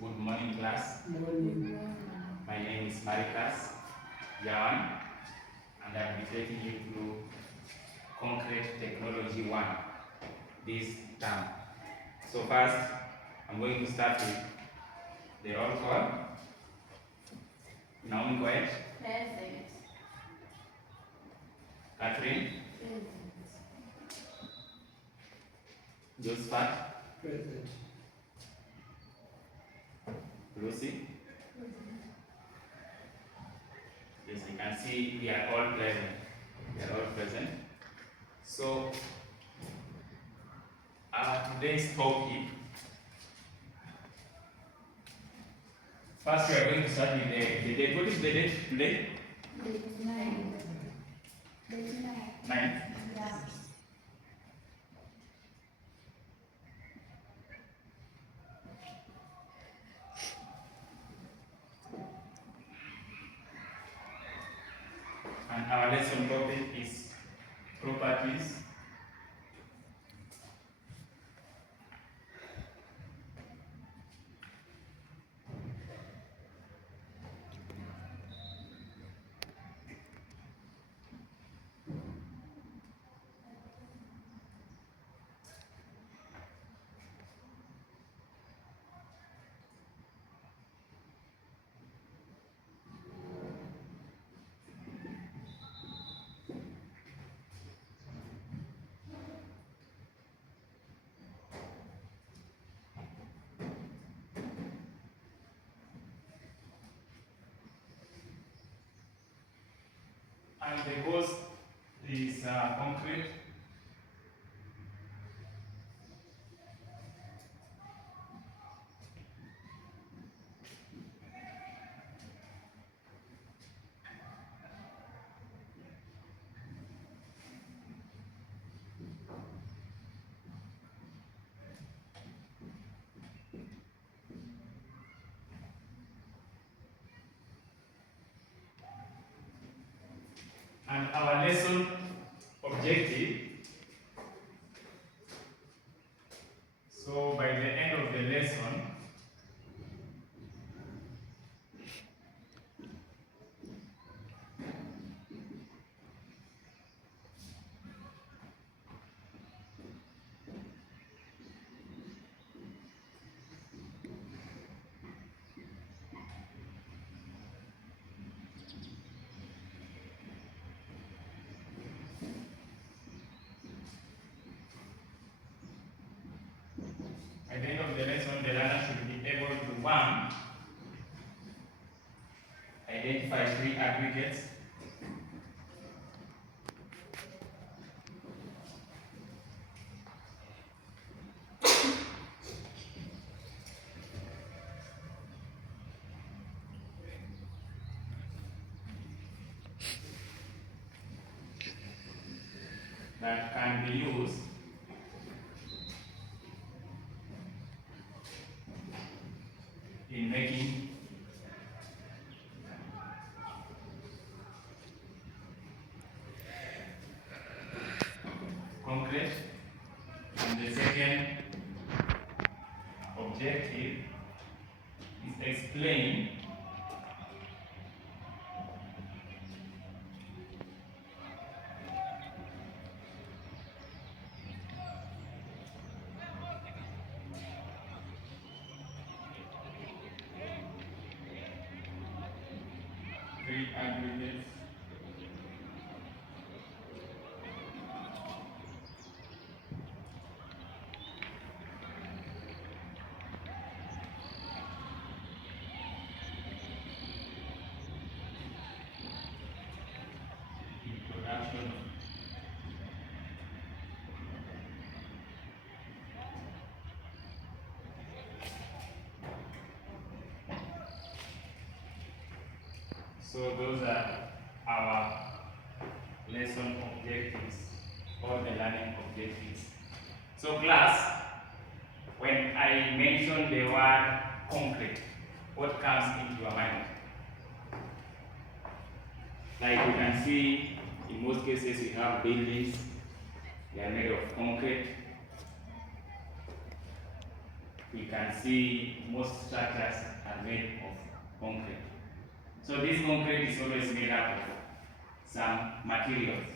Good morning, class. Morning. My name is Marikas Yawan, and I'll be taking you through Concrete Technology 1 this term. So first, I'm going to start with the roll call. Naomi, go ahead. Present. Catherine. Present. Josephat. Present. Lucy. Yes, you can see we are all present. We are all present. So today's topic. First, we are going to start with the date. What is the date today? Date 9. Date 9. 9. Yeah. And our lesson topic is properties. And the course is concrete. And our lesson objective. So by the end of the lesson, at the end of the lesson, the learner should be able to one, identify 3 aggregates. That can be used in making concrete. And the second objective is explain three aggregates. Introduction. So those are our lesson objectives or the learning objectives. So class, when I mention the word concrete, what comes into your mind? Like you can see, in most cases we have buildings, they are made of concrete. we can see most structures are made of concrete. So this concrete is always made up of some materials.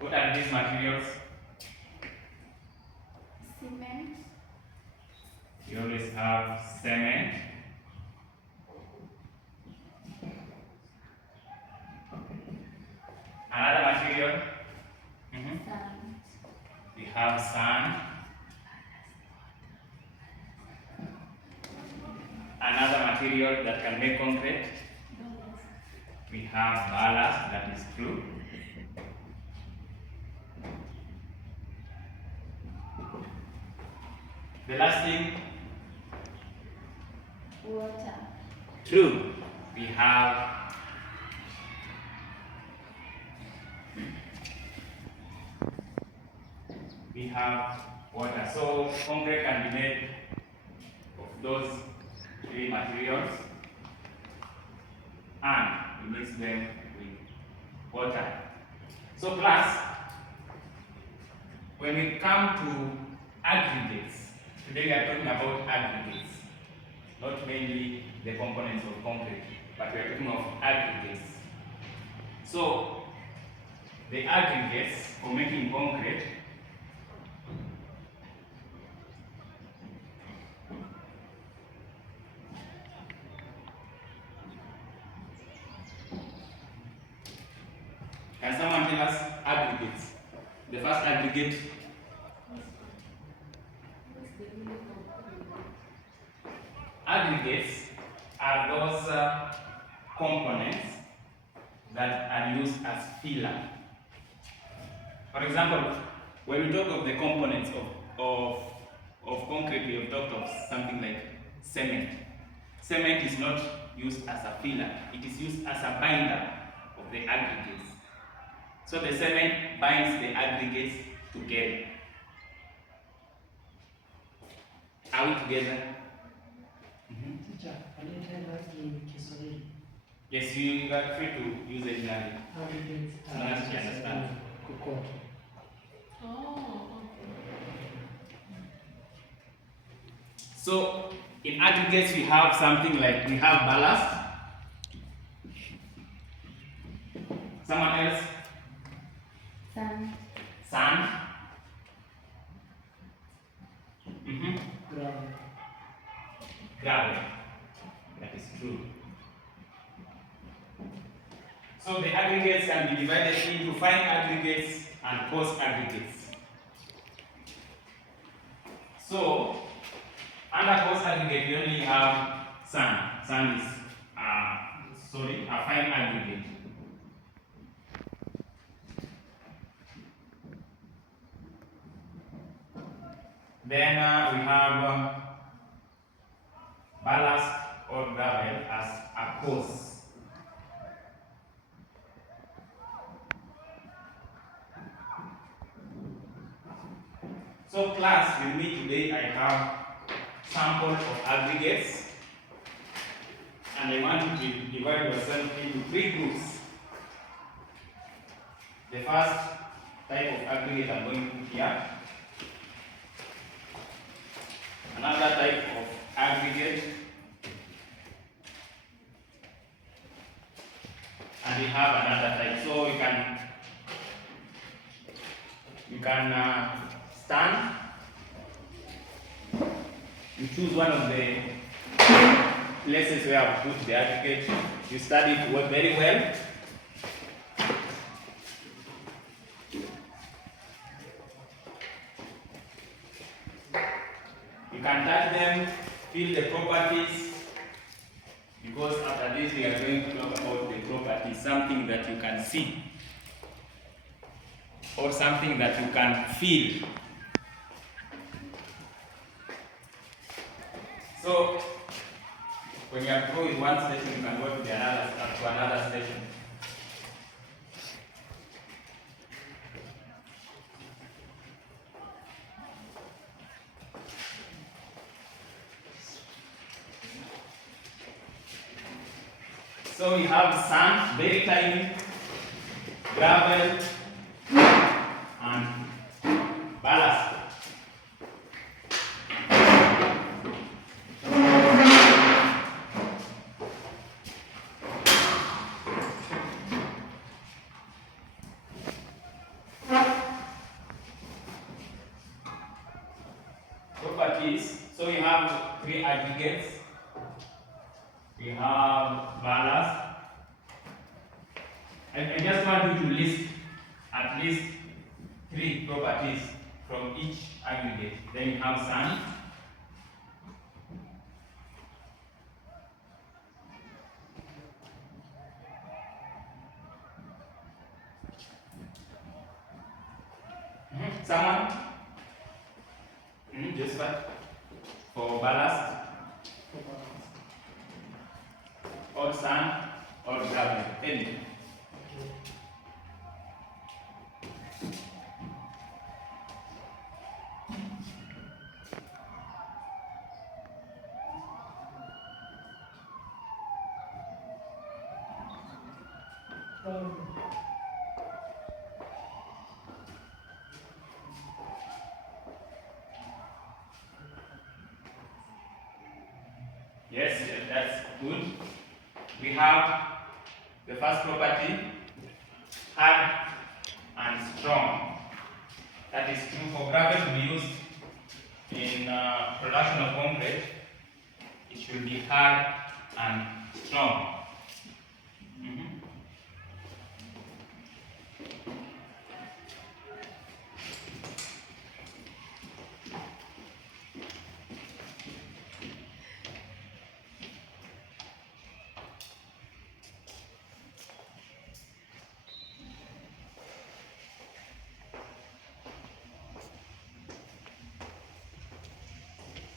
What are these materials? Cement. You always have cement. Another material? Sand. We have sand. Another material that can make concrete. We have ballast, that is true. The last thing, Water. true. We have water. So concrete can be made of those three materials, and we mix them with water. So class, when we come to aggregates, today we are talking about aggregates, not mainly the components of concrete, but we are talking of aggregates. So the aggregates for making concrete can someone tell us aggregates? The first aggregate, aggregates are those components that are used as filler. For example, when we talk of the components of concrete, we have talked of something like cement. Cement is not used as a filler, it is used as a binder of the aggregates. So the cement binds the aggregates together. Are we together? Teacher, can you tell us in Kiswahili? Yes, you are free to use it now. Aggregates So as you understand. Kokoto. Oh, So in aggregates we have something like, we have ballast. Someone else? Sand. Sand. Gravel. Gravel. That is true. So the aggregates can be divided into fine aggregates and coarse aggregates. So under coarse aggregate we only have sand. Sand is a fine aggregate. Then we have ballast or gravel as a coarse. So class, with me today I have sample of aggregates, and I want you to divide yourself into three groups. The first type of aggregate I'm going to put here. Another type of aggregate, and we have another type. So you can stand. You choose one of the places where I've put the aggregate. You study it very well. You can touch them, feel the properties, because after this we are going to talk about the properties, something that you can see or something that you can feel. So when you are through with one station, you can go to another station. So we have sand, very tiny, gravel, and ballast. properties. So we have three aggregates. We have ballast. I just want you to list at least three properties from each aggregate. Then you have sand. Someone? Just what? For ballast, or sand, or gravel. Any. Yes, that's good. We have the first property, hard and strong. That is true for gravel to be used in production of concrete. It should be hard and strong.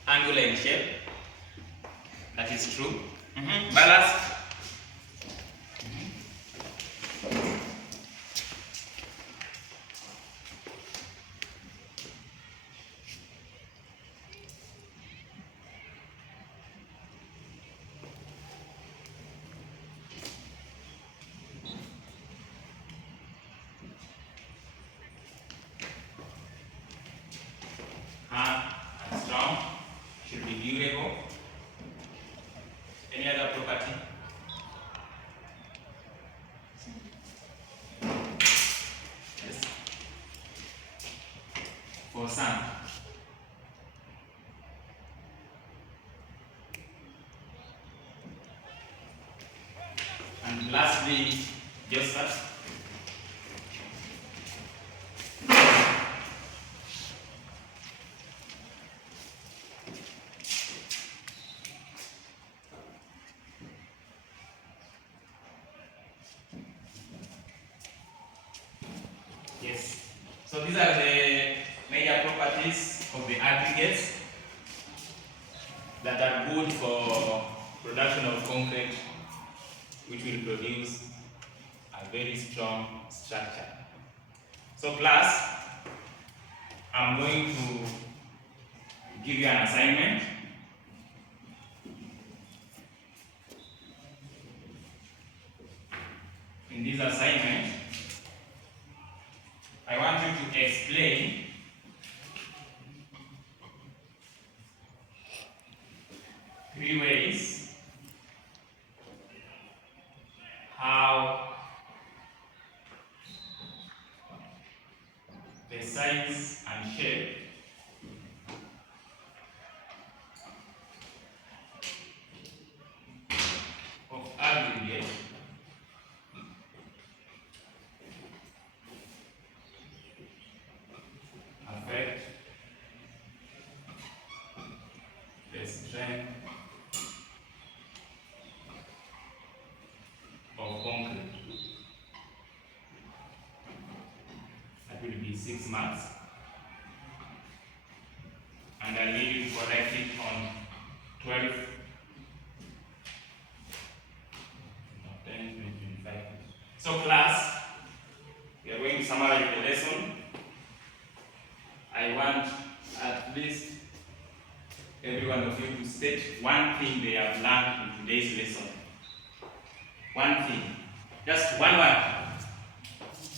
Angular in shape. That is true. Ballast. Hard and strong. Should be durable. Any other property? Yes. For sand. And lastly, Joseph. Yes. So these are the major properties of the aggregates that are good for production of concrete, which will produce a very strong structure. So class, I'm going to give you an assignment. In this assignment, I want you to explain three ways how the size and shape of aggregate affect the strength of concrete. That will be 6 months. And I need you to correct it on 12, 10, 20, 25. So class, we are going to summarize the lesson. I want at least every one of you to state one thing they have learned in today's lesson. One thing. Just one word.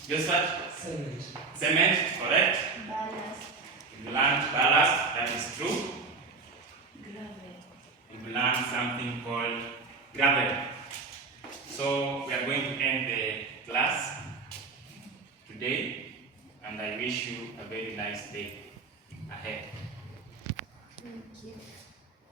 Just what? Cement. Cement, correct? Ballast. You learned ballast, that is true. Gravel. You learned something called gravel. So we are going to end the class today, and I wish you a very nice day ahead. Thank you.